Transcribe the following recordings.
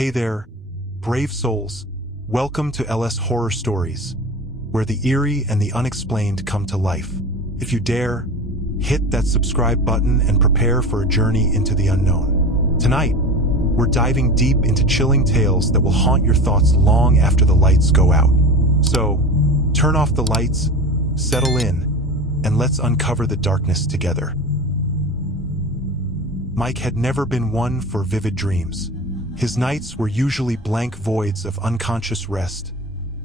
Hey there, brave souls. Welcome to LS Horror Stories, where the eerie and the unexplained come to life. If you dare, hit that subscribe button and prepare for a journey into the unknown. Tonight, we're diving deep into chilling tales that will haunt your thoughts long after the lights go out. So, turn off the lights, settle in, and let's uncover the darkness together. Mike had never been one for vivid dreams. His nights were usually blank voids of unconscious rest,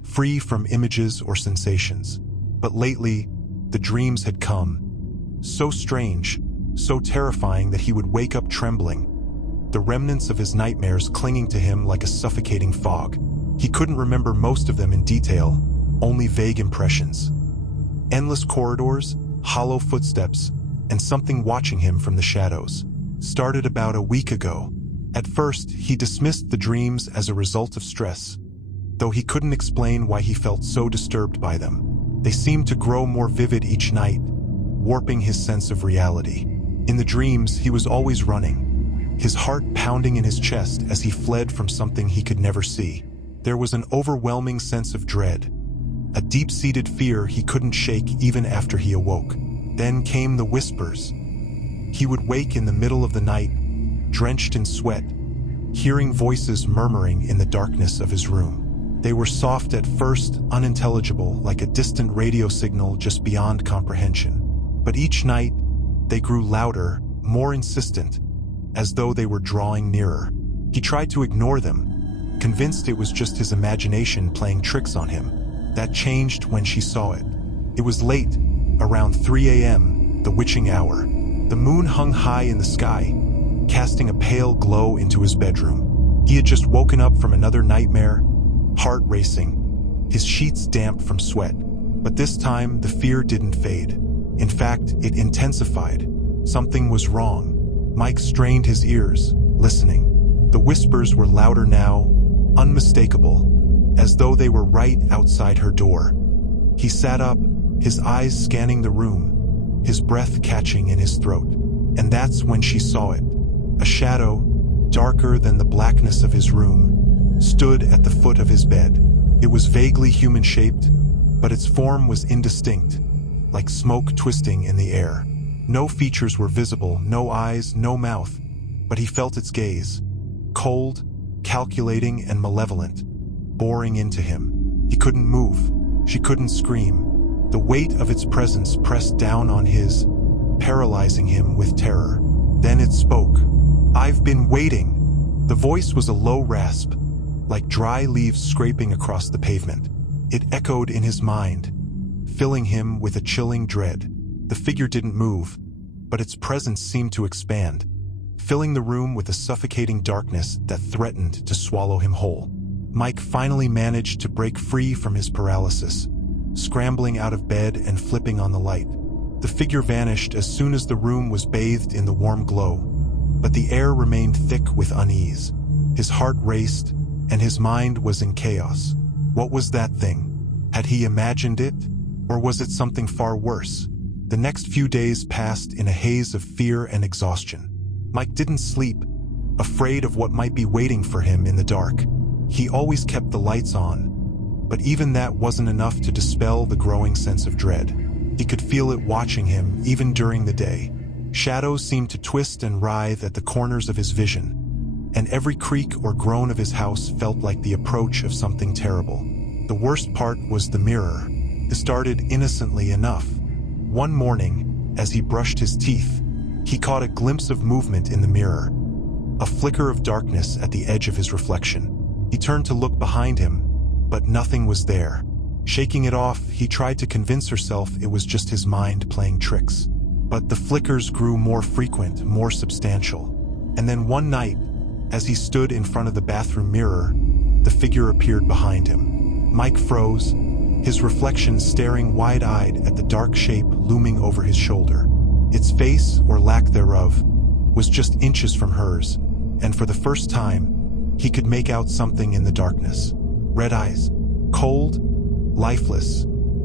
free from images or sensations. But lately, the dreams had come. So strange, so terrifying that he would wake up trembling, the remnants of his nightmares clinging to him like a suffocating fog. He couldn't remember most of them in detail, only vague impressions. Endless corridors, hollow footsteps, and something watching him from the shadows. Started about a week ago. At first, he dismissed the dreams as a result of stress, though he couldn't explain why he felt so disturbed by them. They seemed to grow more vivid each night, warping his sense of reality. In the dreams, he was always running, his heart pounding in his chest as he fled from something he could never see. There was an overwhelming sense of dread, a deep-seated fear he couldn't shake even after he awoke. Then came the whispers. He would wake in the middle of the night, drenched in sweat, hearing voices murmuring in the darkness of his room. They were soft at first, unintelligible, like a distant radio signal just beyond comprehension. But each night, they grew louder, more insistent, as though they were drawing nearer. He tried to ignore them, convinced it was just his imagination playing tricks on him. That changed when she saw it. It was late, around 3 a.m., the witching hour. The moon hung high in the sky, casting a pale glow into his bedroom. He had just woken up from another nightmare, heart racing, his sheets damp from sweat. But this time, the fear didn't fade. In fact, it intensified. Something was wrong. Mike strained his ears, listening. The whispers were louder now, unmistakable, as though they were right outside her door. He sat up, his eyes scanning the room, his breath catching in his throat. And that's when she saw it. A shadow, darker than the blackness of his room, stood at the foot of his bed. It was vaguely human-shaped, but its form was indistinct, like smoke twisting in the air. No features were visible, no eyes, no mouth, but he felt its gaze, cold, calculating, and malevolent, boring into him. He couldn't move. She couldn't scream. The weight of its presence pressed down on his, paralyzing him with terror. Then it spoke. "I've been waiting." The voice was a low rasp, like dry leaves scraping across the pavement. It echoed in his mind, filling him with a chilling dread. The figure didn't move, but its presence seemed to expand, filling the room with a suffocating darkness that threatened to swallow him whole. Mike finally managed to break free from his paralysis, scrambling out of bed and flipping on the light. The figure vanished as soon as the room was bathed in the warm glow, but the air remained thick with unease. His heart raced, and his mind was in chaos. What was that thing? Had he imagined it? Or was it something far worse? The next few days passed in a haze of fear and exhaustion. Mike didn't sleep, afraid of what might be waiting for him in the dark. He always kept the lights on, but even that wasn't enough to dispel the growing sense of dread. He could feel it watching him even during the day. Shadows seemed to twist and writhe at the corners of his vision, and every creak or groan of his house felt like the approach of something terrible. The worst part was the mirror. It started innocently enough. One morning, as he brushed his teeth, he caught a glimpse of movement in the mirror, a flicker of darkness at the edge of his reflection. He turned to look behind him, but nothing was there. Shaking it off, he tried to convince herself it was just his mind playing tricks. But the flickers grew more frequent, more substantial. And then one night, as he stood in front of the bathroom mirror, the figure appeared behind him. Mike froze, his reflection staring wide-eyed at the dark shape looming over his shoulder. Its face, or lack thereof, was just inches from hers, and for the first time, he could make out something in the darkness. Red eyes, cold, lifeless,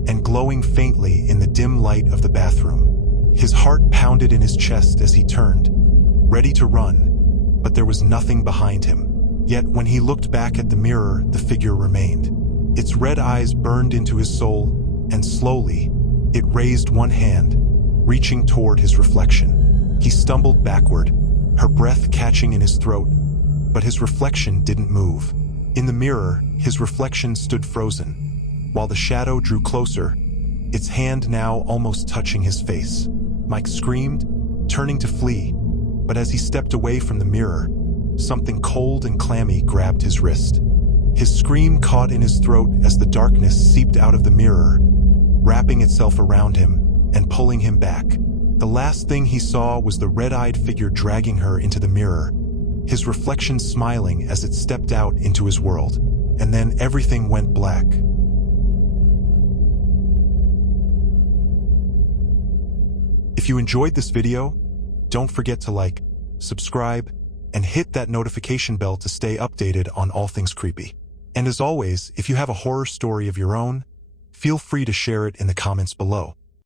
and glowing faintly in the dim light of the bathroom. His heart pounded in his chest as he turned, ready to run, but there was nothing behind him. Yet when he looked back at the mirror, the figure remained. Its red eyes burned into his soul, and slowly, it raised one hand, reaching toward his reflection. He stumbled backward, her breath catching in his throat, but his reflection didn't move. In the mirror, his reflection stood frozen, while the shadow drew closer, its hand now almost touching his face. Mike screamed, turning to flee, but as he stepped away from the mirror, something cold and clammy grabbed his wrist. His scream caught in his throat as the darkness seeped out of the mirror, wrapping itself around him and pulling him back. The last thing he saw was the red-eyed figure dragging her into the mirror, his reflection smiling as it stepped out into his world. And then everything went black. If you enjoyed this video, don't forget to like, subscribe, and hit that notification bell to stay updated on all things creepy. And as always, if you have a horror story of your own, feel free to share it in the comments below.